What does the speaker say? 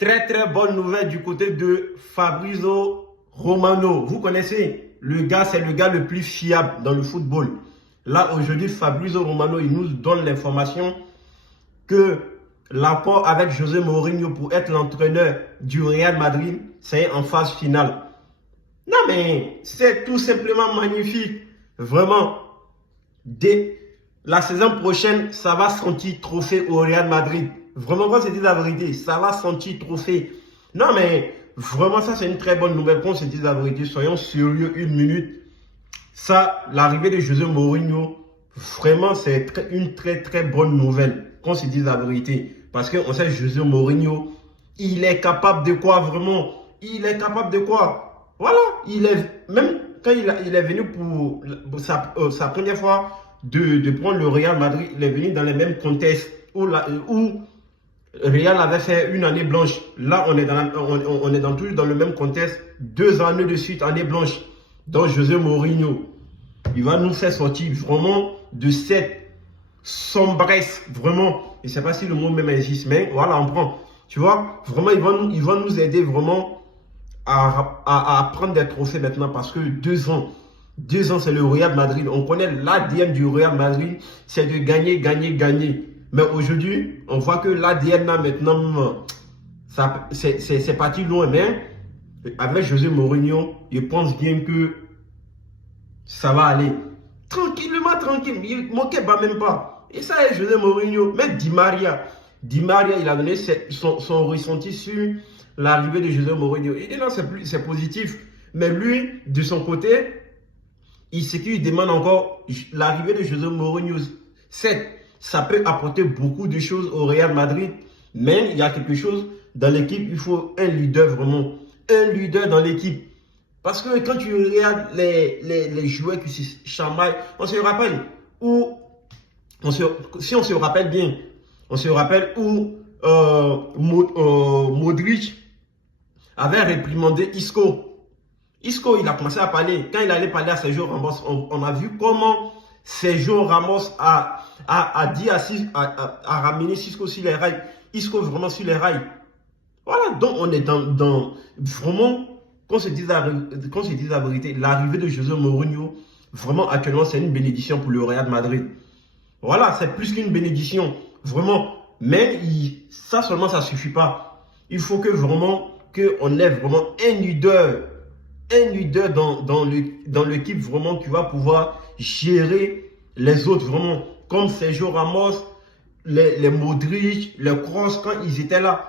Très très bonne nouvelle du côté de Fabrizio Romano. Vous connaissez, le gars, c'est le gars le plus fiable dans le football. Là, aujourd'hui, Fabrizio Romano, il nous donne l'information que l'accord avec José Mourinho pour être l'entraîneur du Real Madrid, c'est en phase finale. Non mais, c'est tout simplement magnifique. Vraiment, dès la saison prochaine, ça va sentir trophée au Real Madrid. Vraiment, quand c'est dit la vérité, ça va sentir trophée. Non, mais vraiment, ça, c'est une très bonne nouvelle. Qu'on se dise la vérité, soyons sérieux une minute. Ça, l'arrivée de José Mourinho, vraiment, c'est une très, très bonne nouvelle. Qu'on se dise la vérité. Parce qu'on sait, José Mourinho, il est capable de quoi, vraiment? Il est capable de quoi? Voilà, même quand il est venu pour sa première fois de prendre le Real Madrid, il est venu dans les mêmes contextes où Real avait fait une année blanche. Là, on est toujours dans le même contexte. 2 années de suite, année blanche. Donc, José Mourinho, il va nous faire sortir vraiment de cette sombresse. Vraiment, je ne sais pas si le mot même existe, mais voilà, on prend. Tu vois, vraiment, il va nous aider vraiment à prendre des trophées maintenant parce que 2 ans, c'est le Real Madrid. On connaît l'ADN du Real Madrid, c'est de gagner, gagner, gagner. Mais aujourd'hui, on voit que l'ADN là maintenant, c'est parti loin. Mais avec José Mourinho, je pense bien que ça va aller. Tranquillement, tranquille. Il ne manquait pas même pas. Et ça est José Mourinho. Mais Di Maria, il a donné son ressenti sur l'arrivée de José Mourinho. Il dit non, c'est positif. Mais lui, de son côté, ce qu'il demande encore, l'arrivée de José Mourinho, ça peut apporter beaucoup de choses au Real Madrid. Mais il y a quelque chose dans l'équipe, il faut un leader vraiment. Un leader dans l'équipe. Parce que quand tu regardes les joueurs qui se chamaillent, on se rappelle où, si on se rappelle bien, on se rappelle où Modric avait réprimandé Isco. Isco, il a commencé à parler. Quand il allait parler à Sergio Ramos, on a vu comment Sergio Ramos a dit à ramener Isco sur les rails. Isco vraiment sur les rails. Voilà, donc on est dans vraiment, qu'on se dise la vérité, l'arrivée de José Mourinho, vraiment actuellement, c'est une bénédiction pour le Real Madrid. Voilà, c'est plus qu'une bénédiction, vraiment. Mais ça seulement, ça ne suffit pas. Il faut que vraiment, qu'on ait vraiment un leader dans l'équipe, vraiment, qui va pouvoir gérer les autres, vraiment, comme Sergio Ramos, les Modric, les Kroos, quand ils étaient là.